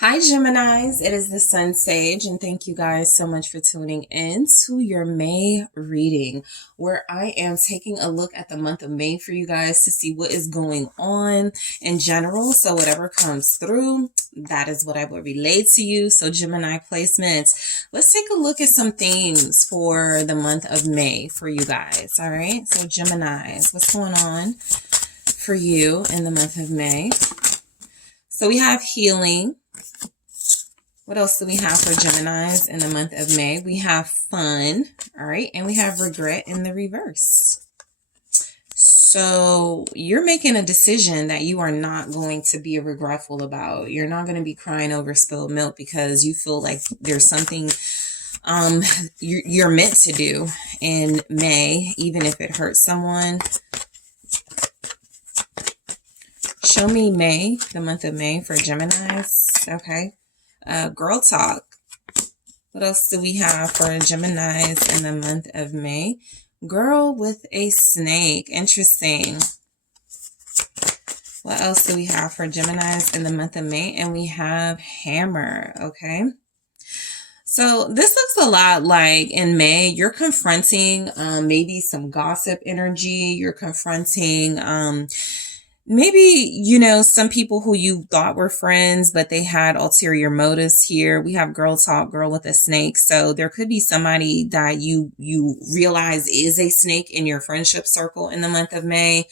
Hi, Geminis. It is the SunSage, and thank you guys so much for tuning in to your May reading, where I am taking a look at the month of May for you guys to see what is going on in general. So whatever comes through, that is what I will relay to you. So Gemini placements, let's take a look at some themes for the month of May for you guys. All right. So Geminis, what's going on for you in the month of May? So we have healing. What else do we have for Geminis in the month of May? We have fun, all right, and we have regret in the reverse. So you're making a decision that you are not going to be regretful about. You're not going to be crying over spilled milk because you feel like there's something you're meant to do in May, even if it hurts someone. Show me May, the month of May for Geminis. Okay. Girl talk. What else do we have for Geminis in the month of May? Girl with a snake. Interesting. What else do we have for Geminis in the month of May? And we have hammer. Okay. So this looks a lot like in May, you're confronting maybe some gossip energy. You're confronting maybe, some people who you thought were friends, but they had ulterior motives here. We have girl talk, girl with a snake. So there could be somebody that you realize is a snake in your friendship circle in the month of May.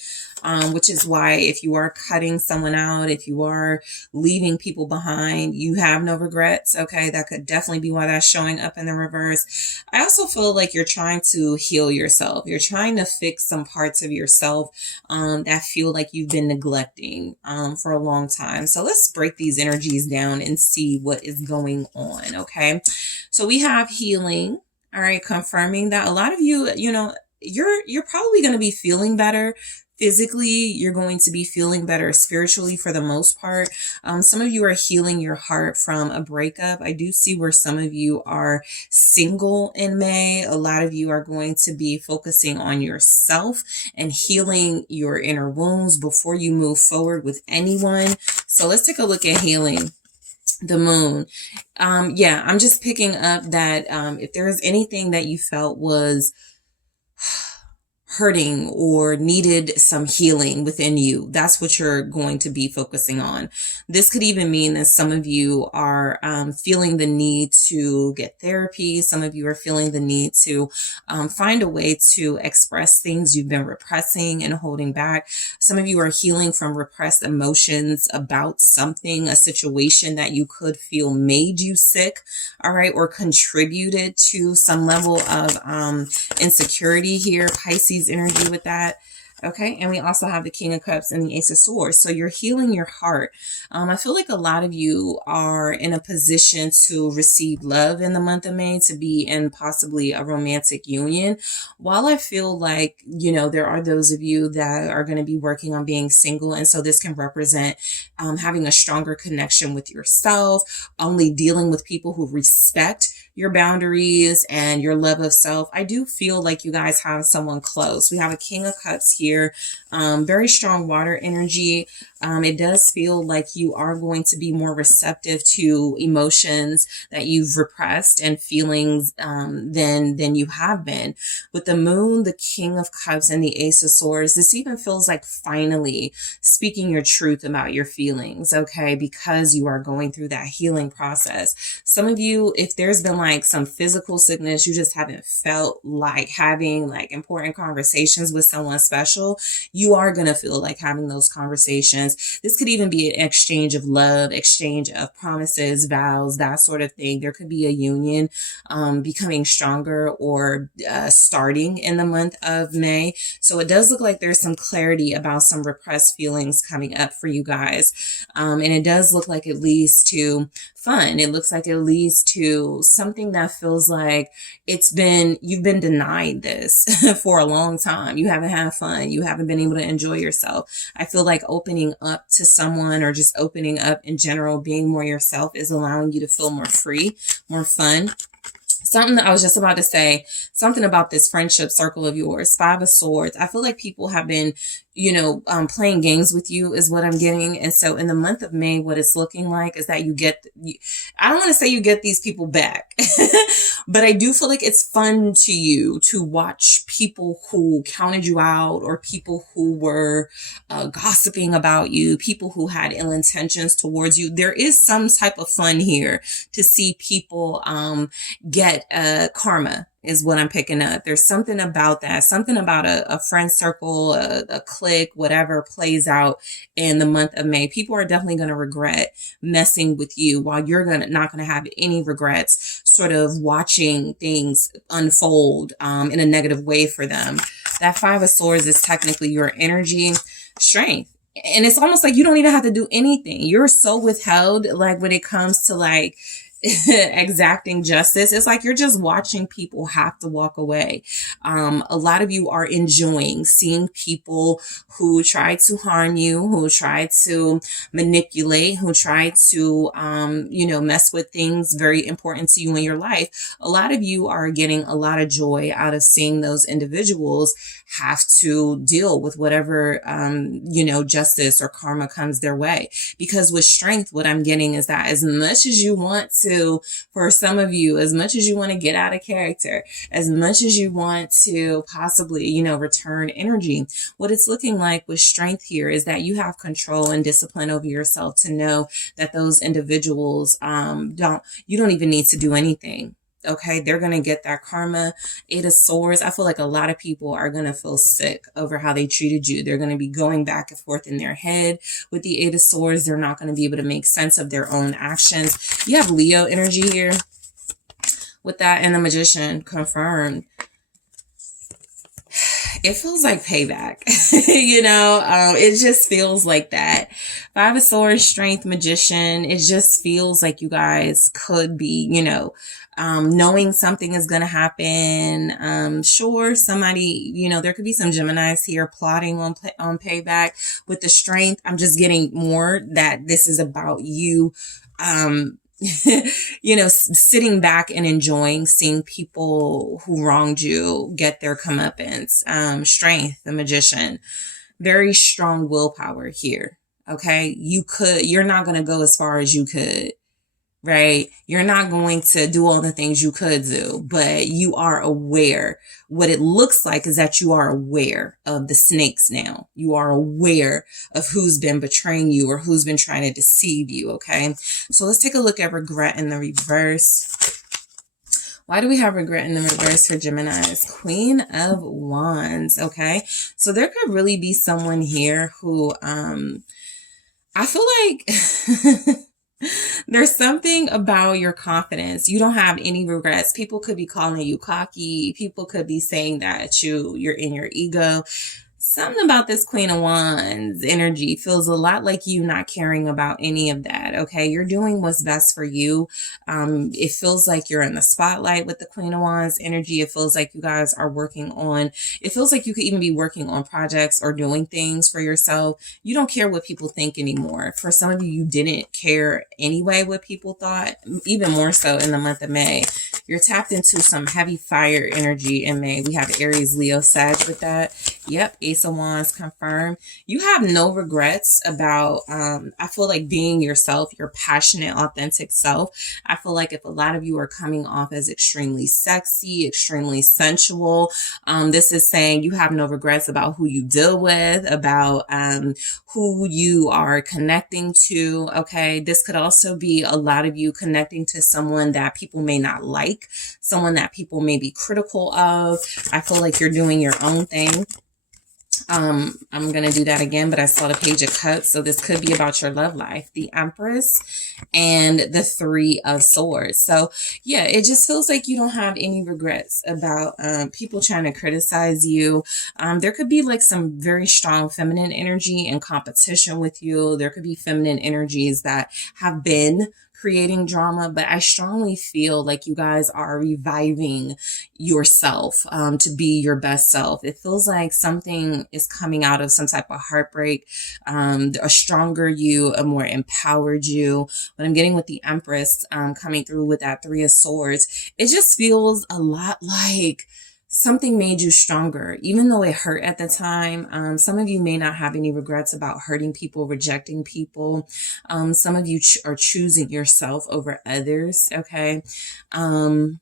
Which is why if you are cutting someone out, if you are leaving people behind, you have no regrets. Okay. That could definitely be why that's showing up in the reverse. I also feel like you're trying to heal yourself. You're trying to fix some parts of yourself, that feel like you've been neglecting, for a long time. So let's break these energies down and see what is going on. Okay. So we have healing. All right. Confirming that a lot of you, you're probably going to be feeling better. Physically, you're going to be feeling better spiritually for the most part. Some of you are healing your heart from a breakup. I do see where some of you are single in May. A lot of you are going to be focusing on yourself and healing your inner wounds before you move forward with anyone. So let's take a look at healing. The moon. I'm just picking up that if there is anything that you felt was hurting or needed some healing within you, that's what you're going to be focusing on. This could even mean that some of you are feeling the need to get therapy. Some of you are feeling the need to find a way to express things you've been repressing and holding back. Some of you are healing from repressed emotions about something, a situation that you could feel made you sick, all right, or contributed to some level of insecurity here. Pisces energy with that. Okay. And we also have the King of Cups and the Ace of Swords. So you're healing your heart. I feel like a lot of you are in a position to receive love in the month of May, to be in possibly a romantic union. While I feel like, there are those of you that are going to be working on being single. And so this can represent having a stronger connection with yourself, only dealing with people who respect your boundaries and your love of self. I do feel like you guys have someone close. We have a King of Cups here, very strong water energy. It does feel like you are going to be more receptive to emotions that you've repressed and feelings than you have been. With the moon, the King of Cups, and the Ace of Swords, this even feels like finally speaking your truth about your feelings, okay? Because you are going through that healing process. Some of you, if there's been like some physical sickness, you just haven't felt like having like important conversations with someone special, you are going to feel like having those conversations. This could even be an exchange of love, exchange of promises, vows, that sort of thing. There could be a union becoming stronger or starting in the month of May. So it does look like there's some clarity about some repressed feelings coming up for you guys. And it does look like it leads to fun. It looks like it leads to something that feels like you've been denied this for a long time. You haven't had fun. You haven't been able to enjoy yourself. I feel like opening up to someone or just opening up in general, being more yourself is allowing you to feel more free, more fun. Something that I was just about to say, something about this friendship circle of yours, Five of Swords. I feel like people have been, playing games with you is what I'm getting. And so in the month of May, what it's looking like is that I don't want to say you get these people back, but I do feel like it's fun to you to watch people who counted you out, or people who were gossiping about you, people who had ill intentions towards you. There is some type of fun here to see people get karma, is what I'm picking up. There's something about that, something about a friend circle, a clique, whatever plays out in the month of May. People are definitely going to regret messing with you, while you're not going to have any regrets sort of watching things unfold in a negative way for them. That Five of Swords is technically your energy, strength. And it's almost like you don't even have to do anything. You're so withheld, like when it comes to like exacting justice. It's like you're just watching people have to walk away. A lot of you are enjoying seeing people who try to harm you, who try to manipulate, who try to, mess with things very important to you in your life. A lot of you are getting a lot of joy out of seeing those individuals have to deal with whatever, justice or karma comes their way. Because with strength, what I'm getting is that as much as you want to, for some of you, as much as you want to get out of character, as much as you want to possibly, return energy, what it's looking like with strength here is that you have control and discipline over yourself to know that those individuals, you don't even need to do anything. Okay, they're going to get that karma. Eight of Swords. I feel like a lot of people are going to feel sick over how they treated you. They're going to be going back and forth in their head with the Eight of Swords. They're not going to be able to make sense of their own actions. You have Leo energy here with that, and the Magician confirmed. It feels like payback, it just feels like that. Five of Swords, Strength, Magician. It just feels like you guys could be, knowing something is going to happen. Sure, somebody, there could be some Geminis here plotting on payback. With the Strength, I'm just getting more that this is about you, sitting back and enjoying seeing people who wronged you get their comeuppance. Strength, the Magician, very strong willpower here. Okay. You're not going to go as far as you could, right? You're not going to do all the things you could do, but you are aware. What it looks like is that you are aware of the snakes now. You are aware of who's been betraying you or who's been trying to deceive you, okay? So let's take a look at regret in the reverse. Why do we have regret in the reverse for Geminis? Queen of Wands, okay? So there could really be someone here who, I feel like... There's something about your confidence. You don't have any regrets. People could be calling you cocky. People could be saying that you're in your ego. Something about this Queen of Wands energy feels a lot like you not caring about any of that, okay? You're doing what's best for you. It feels like you're in the spotlight with the Queen of Wands energy. It feels like you guys are it feels like you could even be working on projects or doing things for yourself. You don't care what people think anymore. For some of you, you didn't care anyway what people thought, even more so in the month of May. You're tapped into some heavy fire energy in May. We have Aries, Leo, Sag with that. Yep, Ace of Wands confirmed. You have no regrets about, I feel like being yourself, your passionate, authentic self. I feel like if a lot of you are coming off as extremely sexy, extremely sensual, this is saying you have no regrets about who you deal with, about who you are connecting to, okay? This could also be a lot of you connecting to someone that people may not like, someone that people may be critical of. I feel like you're doing your own thing. I'm going to do that again, but I saw the Page of Cups. So this could be about your love life, the Empress and the Three of Swords. So yeah, it just feels like you don't have any regrets about, people trying to criticize you. There could be like some very strong feminine energy in competition with you. There could be feminine energies that have been creating drama, but I strongly feel like you guys are reviving yourself to be your best self. It feels like something is coming out of some type of heartbreak, a stronger you, a more empowered you. What I'm getting with the Empress coming through with that Three of Swords, it just feels a lot like something made you stronger, even though it hurt at the time. Some of you may not have any regrets about hurting people, rejecting people. Some of you are choosing yourself over others. Okay. There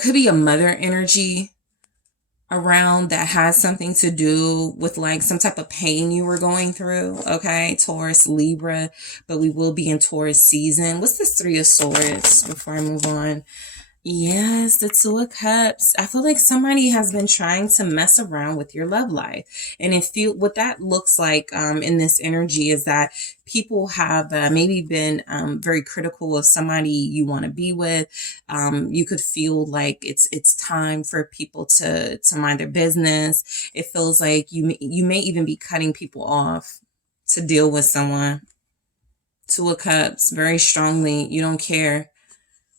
could be a mother energy around that has something to do with like some type of pain you were going through. Okay. Taurus, Libra, but we will be in Taurus season. What's this Three of Swords before I move on? Yes, the Two of Cups. I feel like somebody has been trying to mess around with your love life. And what that looks like in this energy is that people have maybe been very critical of somebody you want to be with. You could feel like it's time for people to mind their business. It feels like you may even be cutting people off to deal with someone. Two of Cups, very strongly. You don't care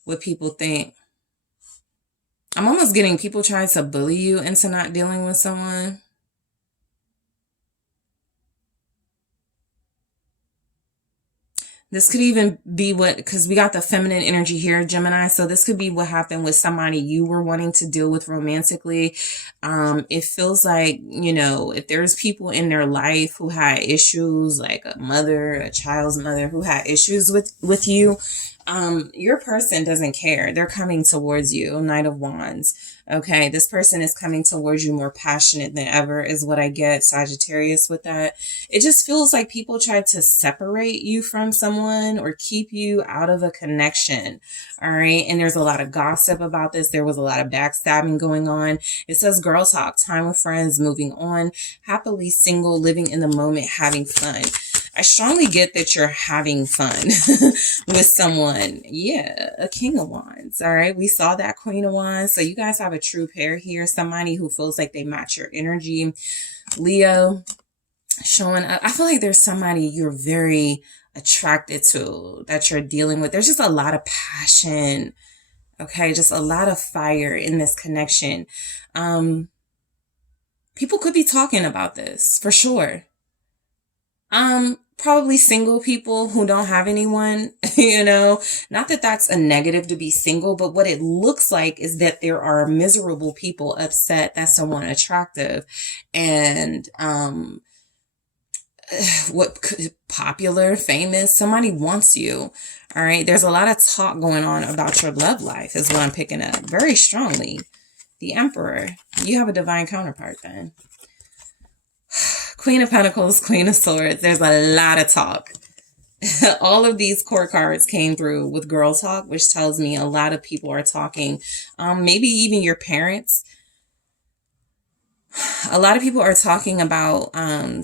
what people think. I'm almost getting people trying to bully you into not dealing with someone. This could even be because we got the feminine energy here, Gemini. So this could be what happened with somebody you were wanting to deal with romantically. It feels like, if there's people in their life who had issues, like a child's mother who had issues with you, your person doesn't care. They're coming towards you. Knight of Wands. Okay. This person is coming towards you more passionate than ever is what I get, Sagittarius, with that. It just feels like people tried to separate you from someone or keep you out of a connection. All right. And there's a lot of gossip about this. There was a lot of backstabbing going on. It says girl talk, time with friends, moving on, happily single, living in the moment, having fun. I strongly get that you're having fun with someone. Yeah, a King of Wands. All right. We saw that Queen of Wands. So you guys have a true pair here. Somebody who feels like they match your energy. Leo showing up. I feel like there's somebody you're very attracted to that you're dealing with. There's just a lot of passion. Okay. Just a lot of fire in this connection. People could be talking about this for sure. Probably single people who don't have anyone, not that that's a negative to be single, but what it looks like is that there are miserable people upset that someone attractive and, popular, famous, somebody wants you. All right. There's a lot of talk going on about your love life is what I'm picking up very strongly. The Emperor, you have a divine counterpart then. Queen of Pentacles, Queen of Swords. There's a lot of talk. All of these court cards came through with girl talk, which tells me a lot of people are talking. Maybe even your parents. A lot of people are talking about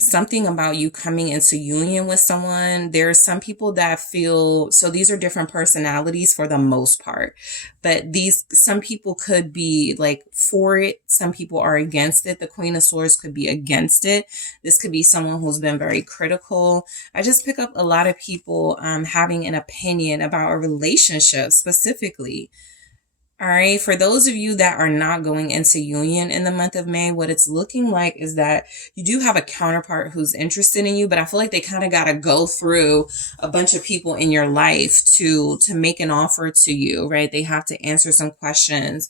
something about you coming into union with someone. There's some people that feel, so these are different personalities for the most part, but some people could be like for it. Some people are against it. The Queen of Swords could be against it. This could be someone who's been very critical. I just pick up a lot of people having an opinion about a relationship specifically. All right. For those of you that are not going into union in the month of May, what it's looking like is that you do have a counterpart who's interested in you, but I feel like they kind of got to go through a bunch of people in your life to make an offer to you, right? They have to answer some questions.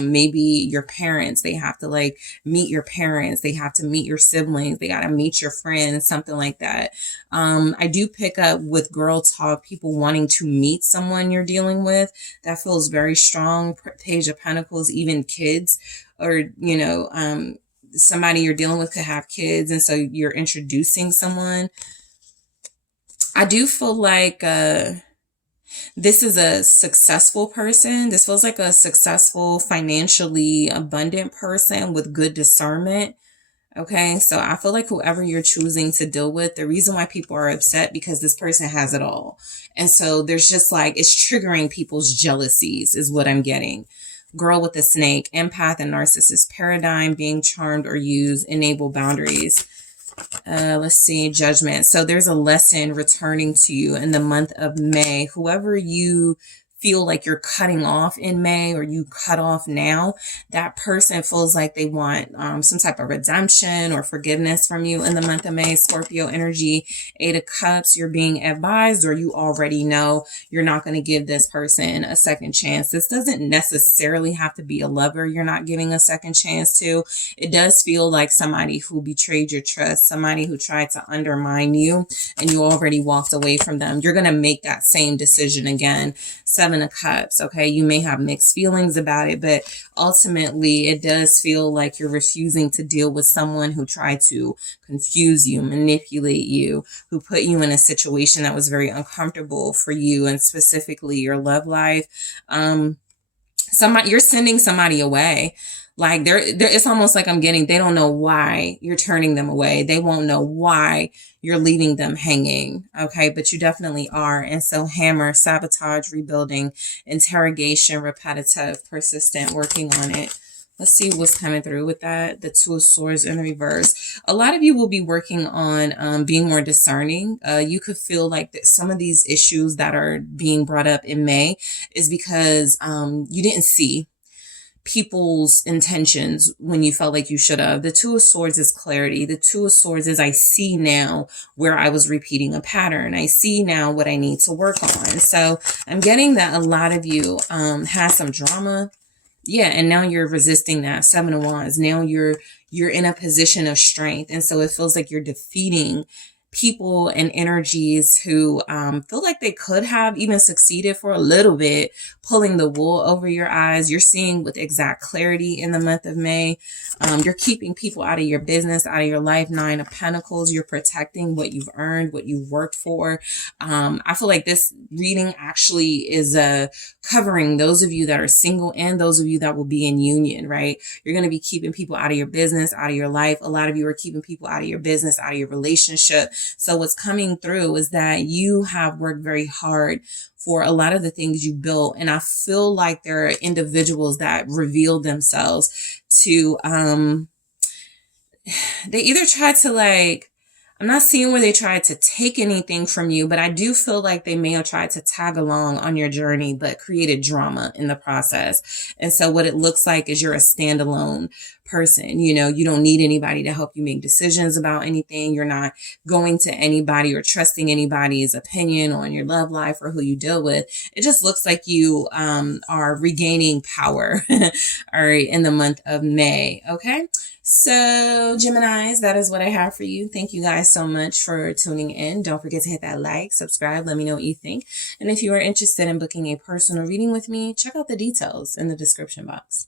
Maybe your parents, they have to like meet your parents. They have to meet your siblings. They got to meet your friends, something like that. I do pick up with girl talk, people wanting to meet someone you're dealing with. That feels very strong. Page of Pentacles, even kids, or somebody you're dealing with could have kids, and so you're introducing someone. I do feel like this is a successful person. This feels like a successful, financially abundant person with good discernment. Okay, so I feel like whoever you're choosing to deal with, the reason why people are upset because this person has it all. And so there's just like, it's triggering people's jealousies is what I'm getting. Girl with a snake, empath and narcissist paradigm, being charmed or used, enable boundaries. Let's see, judgment. So there's a lesson returning to you in the month of May. Whoever you feel like you're cutting off in May, or you cut off now, that person feels like they want some type of redemption or forgiveness from you in the month of May. Scorpio energy, 8 of Cups, you're being advised, or you already know you're not going to give this person a second chance. This doesn't necessarily have to be a lover you're not giving a second chance to. It does feel like somebody who betrayed your trust, somebody who tried to undermine you, and you already walked away from them. You're going to make that same decision again. 7 of Cups, okay? You may have mixed feelings about it, but ultimately it does feel like you're refusing to deal with someone who tried to confuse you, manipulate you, who put you in a situation that was very uncomfortable for you, and specifically your love life. You're sending somebody away. Like it's almost like they don't know why you're turning them away. They won't know why you're leaving them hanging. Okay. But you definitely are. And so hammer, sabotage, rebuilding, interrogation, repetitive, persistent, working on it. Let's see what's coming through with that. The 2 of Swords in reverse. A lot of you will be working on being more discerning. You could feel like that some of these issues that are being brought up in May is because you didn't see people's intentions when you felt like you should have. The 2 of Swords is clarity. The 2 of Swords is I see now where I was repeating a pattern. I see now what I need to work on. So I'm getting that a lot of you have some drama. Yeah, and now you're resisting that. 7 of Wands. Now you're in a position of strength. And so it feels like you're defeating people and energies who feel like they could have even succeeded for a little bit, pulling the wool over your eyes. You're seeing with exact clarity in the month of May. You're keeping people out of your business, out of your life. 9 of Pentacles. You're protecting what you've earned, what you've worked for. I feel like this reading actually is covering those of you that are single and those of you that will be in union, right? You're going to be keeping people out of your business, out of your life. A lot of you are keeping people out of your business, out of your relationship. So what's coming through is that you have worked very hard for a lot of the things you built. And I feel like there are individuals that reveal themselves to, they either try to I'm not seeing where they tried to take anything from you, but I do feel like they may have tried to tag along on your journey, but created drama in the process. And so what it looks like is you're a standalone person. You don't need anybody to help you make decisions about anything. You're not going to anybody or trusting anybody's opinion on your love life or who you deal with. It just looks like you are regaining power all right, in the month of May. Okay. So Geminis, that is what I have for you. Thank you guys so much for tuning in. Don't forget to hit that like, subscribe, let me know what you think. And if you are interested in booking a personal reading with me, check out the details in the description box.